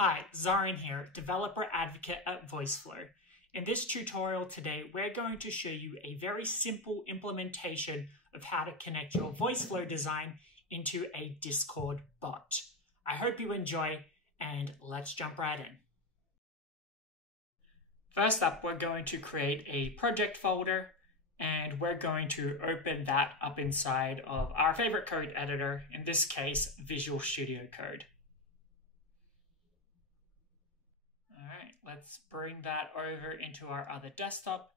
Hi, Zarin here, developer advocate at Voiceflow. In this tutorial today, we're going to show you a very simple implementation of how to connect your Voiceflow design into a Discord bot. I hope you enjoy, and let's jump right in. First up, we're going to create a project folder, and we're going to open that up inside of our favorite code editor, in this case, Visual Studio Code. Alright, let's bring that over into our other desktop.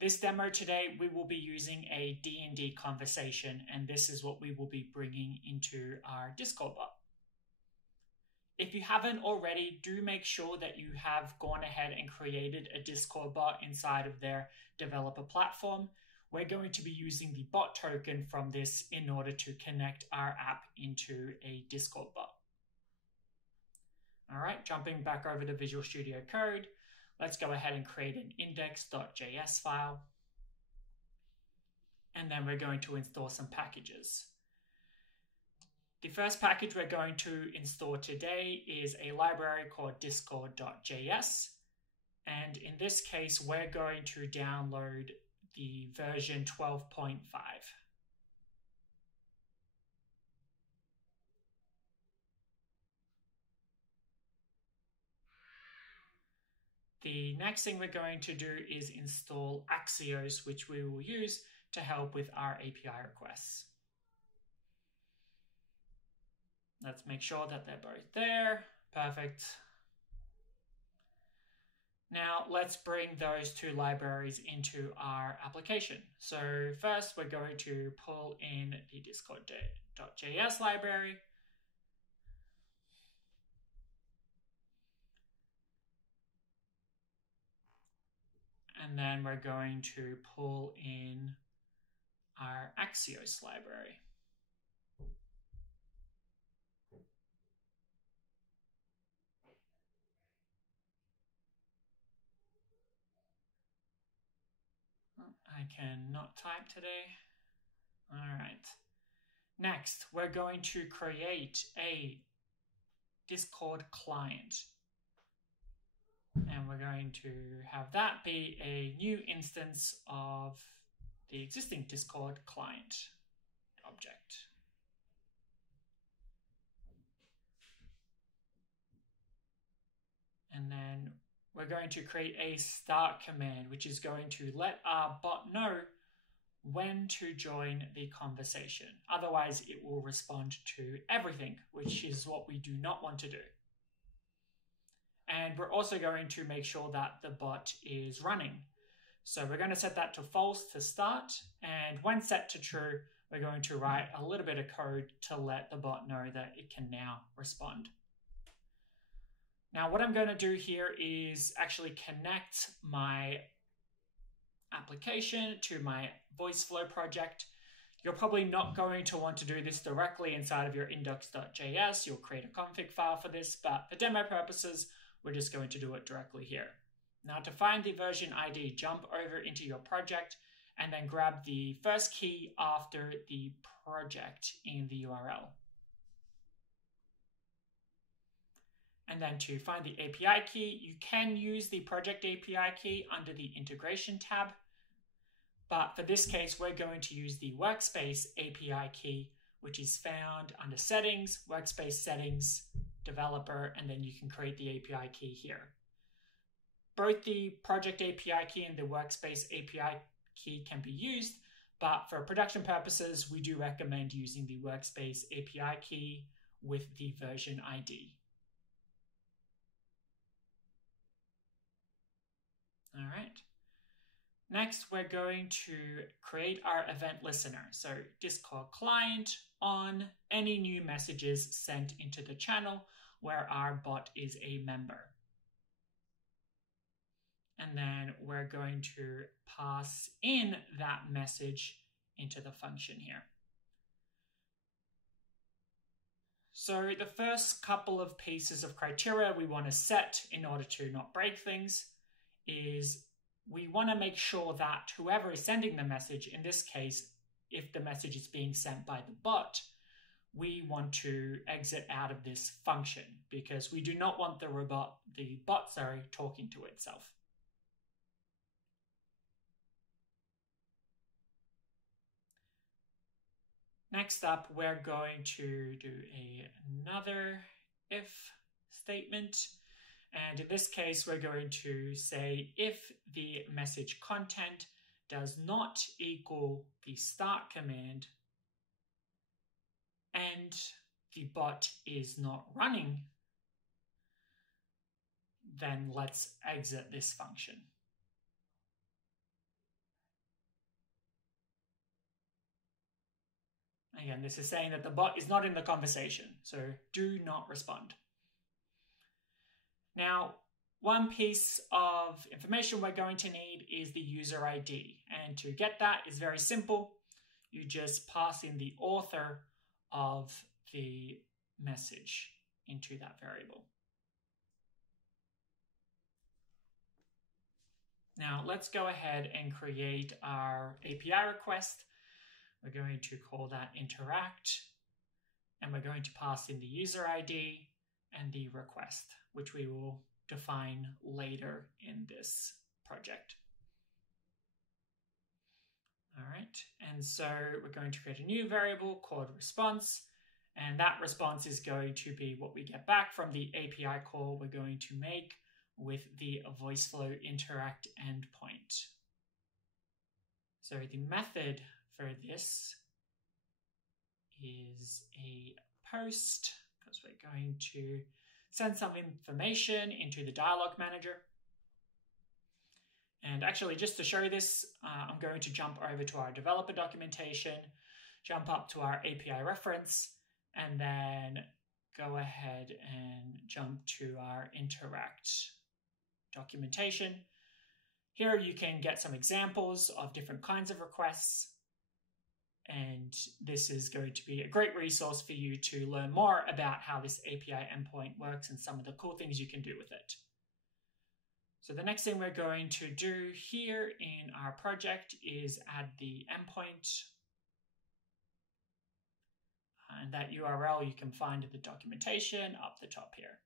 This demo today, we will be using a D&D conversation, and this is what we will be bringing into our Discord bot. If you haven't already, do make sure that you have gone ahead and created a Discord bot inside of their developer platform. We're going to be using the bot token from this in order to connect our app into a Discord bot. All right, jumping back over to Visual Studio Code, let's go ahead and create an index.js file. And then we're going to install some packages. The first package we're going to install today is a library called discord.js. And in this case, we're going to download the version 12.5. The next thing we're going to do is install Axios, which we will use to help with our API requests. Let's make sure that they're both there. Perfect. Now let's bring those two libraries into our application. So first we're going to pull in the discord.js library. And then we're going to pull in our Axios library. I cannot type today. All right. Next, we're going to create a Discord client. And we're going to have that be a new instance of the existing Discord client object. And then we're going to create a start command, which is going to let our bot know when to join the conversation. Otherwise, it will respond to everything, which is what we do not want to do. And we're also going to make sure that the bot is running. So we're going to set that to false to start. And when set to true, we're going to write a little bit of code to let the bot know that it can now respond. Now, what I'm going to do here is actually connect my application to my Voiceflow project. You're probably not going to want to do this directly inside of your index.js. You'll create a config file for this, but for demo purposes, we're just going to do it directly here. Now to find the version ID, jump over into your project and then grab the first key after the project in the URL. And then to find the API key, you can use the project API key under the integration tab. But for this case, we're going to use the workspace API key, which is found under settings, workspace settings, developer, and then you can create the API key here. Both the project API key and the workspace API key can be used, but for production purposes, we do recommend using the workspace API key with the version ID. All right. Next, we're going to create our event listener. So Discord client on any new messages sent into the channel where our bot is a member. And then we're going to pass in that message into the function here. So the first couple of pieces of criteria we want to set in order to not break things is we want to make sure that whoever is sending the message, in this case, if the message is being sent by the bot, we want to exit out of this function because we do not want the bot, talking to itself. Next up, we're going to do another if statement. And in this case, we're going to say if the message content does not equal the start command and the bot is not running, then let's exit this function. Again, this is saying that the bot is not in the conversation, so do not respond. Now, one piece of information we're going to need is the user ID. And to get that is very simple. You just pass in the author of the message into that variable. Now, let's go ahead and create our API request. We're going to call that interact, and we're going to pass in the user ID and the request, which we will define later in this project. All right, and so we're going to create a new variable called response, and that response is going to be what we get back from the API call we're going to make with the Voiceflow interact endpoint. So the method for this is a post, because we're going to send some information into the dialog manager. And actually, just to show this, I'm going to jump over to our developer documentation, jump up to our API reference, and then go ahead and jump to our interact documentation. Here you can get some examples of different kinds of requests. And this is going to be a great resource for you to learn more about how this API endpoint works and some of the cool things you can do with it. So the next thing we're going to do here in our project is add the endpoint. And that URL you can find in the documentation up the top here.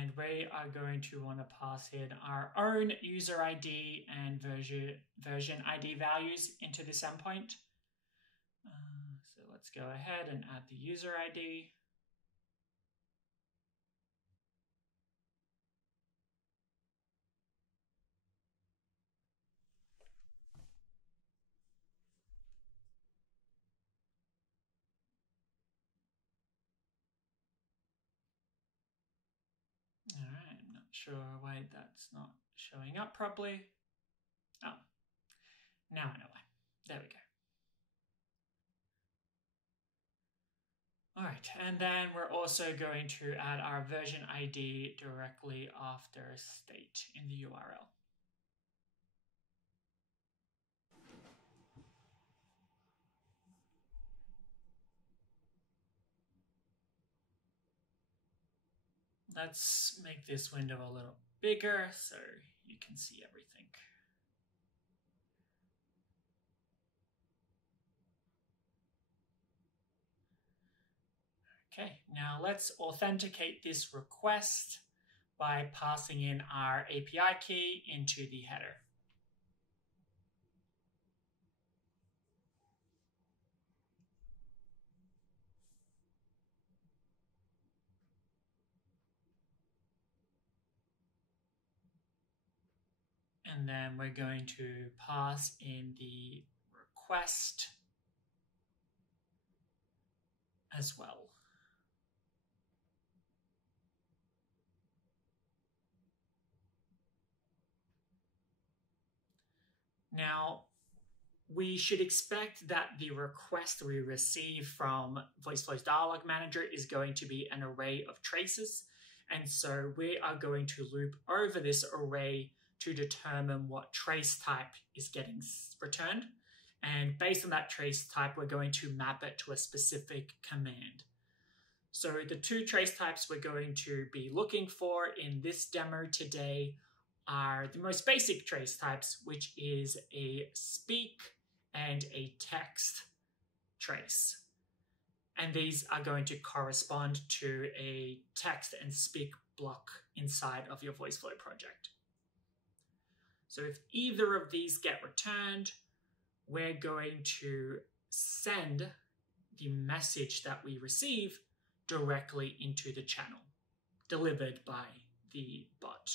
And we are going to want to pass in our own user ID and version ID values into this endpoint. So let's go ahead and add the user ID. All right, I'm not sure why that's not showing up properly. Oh, now I know why. There we go. All right, and then we're also going to add our version ID directly after state in the URL. Let's make this window a little bigger so you can see everything. Okay, now let's authenticate this request by passing in our API key into the header. And then we're going to pass in the request as well. Now, we should expect that the request we receive from Voiceflow's Dialog Manager is going to be an array of traces. And so we are going to loop over this array to determine what trace type is getting returned. And based on that trace type, we're going to map it to a specific command. So the two trace types we're going to be looking for in this demo today are the most basic trace types, which is a speak and a text trace. And these are going to correspond to a text and speak block inside of your Voiceflow project. So if either of these get returned, we're going to send the message that we receive directly into the channel, delivered by the bot.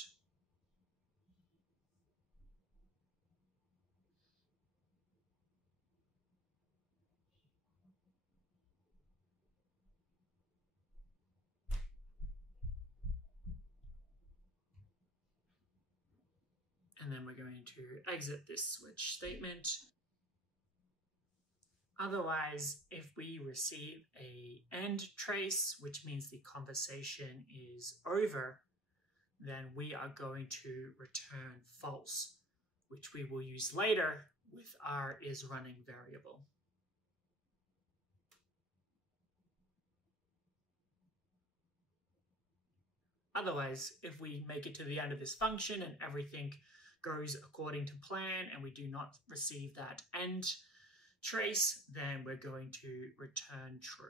And then we're going to exit this switch statement. Otherwise, if we receive a end trace, which means the conversation is over, then we are going to return false, which we will use later with our isRunning variable. Otherwise, if we make it to the end of this function and everything goes according to plan and we do not receive that end trace, then we're going to return true.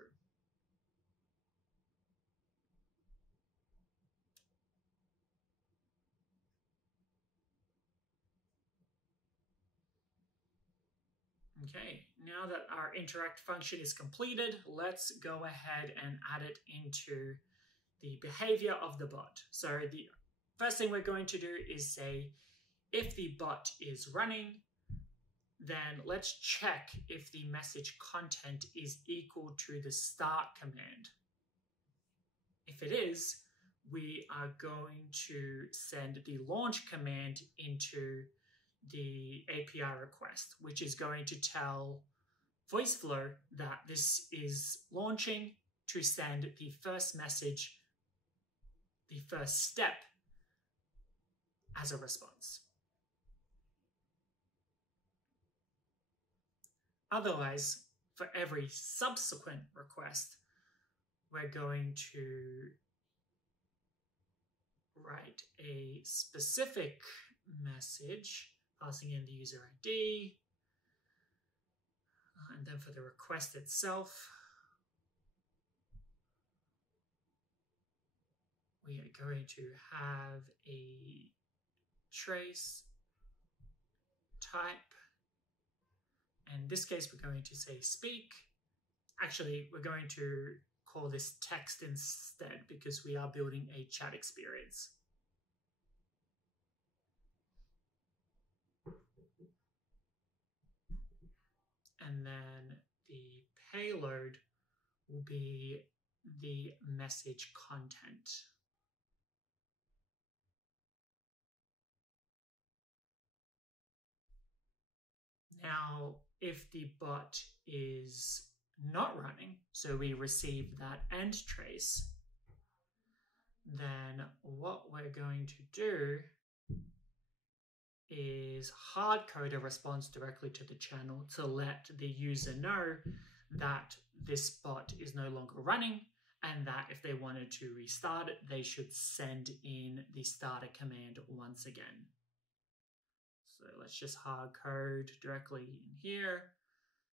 Okay, now that our interact function is completed, let's go ahead and add it into the behavior of the bot. So the first thing we're going to do is say, if the bot is running, then let's check if the message content is equal to the start command. If it is, we are going to send the launch command into the API request, which is going to tell Voiceflow that this is launching to send the first message, the first step, as a response. Otherwise, for every subsequent request, we're going to write a specific message, passing in the user ID. And then for the request itself, we are going to have a trace type. In this case, we're going to say speak. Actually, we're going to call this text instead because we are building a chat experience. And then the payload will be the message content. Now, if the bot is not running, so we receive that end trace, then what we're going to do is hard code a response directly to the channel to let the user know that this bot is no longer running and that if they wanted to restart it, they should send in the starter command once again. So let's just hard code directly in here.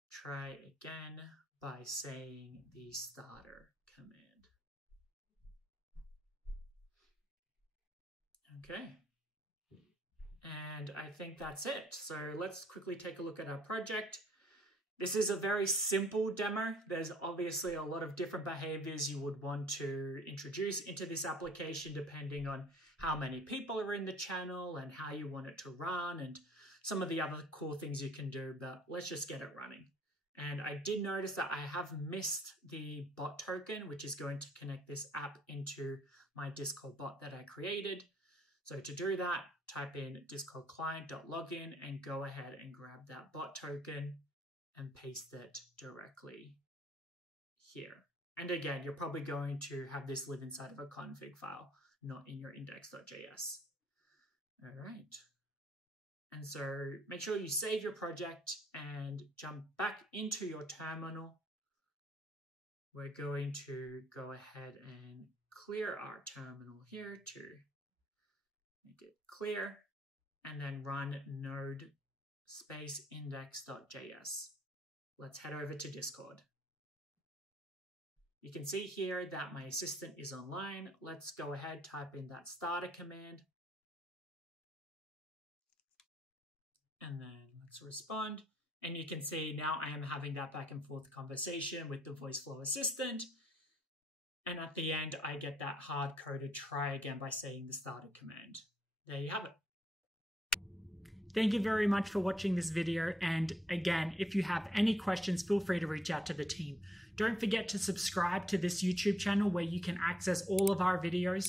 Try again by saying the starter command. Okay. And I think that's it. So let's quickly take a look at our project. This is a very simple demo. There's obviously a lot of different behaviors you would want to introduce into this application depending on how many people are in the channel and how you want it to run and some of the other cool things you can do, but let's just get it running. And I did notice that I have missed the bot token, which is going to connect this app into my Discord bot that I created. So to do that, type in discord client.login and go ahead and grab that bot token and paste it directly here. And again, you're probably going to have this live inside of a config file, not in your index.js. All right. And so make sure you save your project and jump back into your terminal. We're going to go ahead and clear our terminal here too. make it clear, and then run node space index.js. Let's head over to Discord. You can see here that my assistant is online. Let's go ahead, type in that starter command. And then let's respond. And you can see now I am having that back and forth conversation with the Voiceflow assistant. And at the end, I get that hard-coded try again by saying the starter command. There you have it. Thank you very much for watching this video. And again, if you have any questions, feel free to reach out to the team. Don't forget to subscribe to this YouTube channel where you can access all of our videos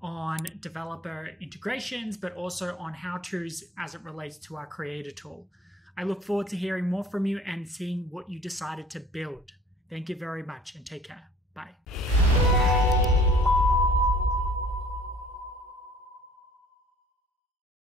on developer integrations, but also on how-tos as it relates to our creator tool. I look forward to hearing more from you and seeing what you decided to build. Thank you very much and take care. Bye.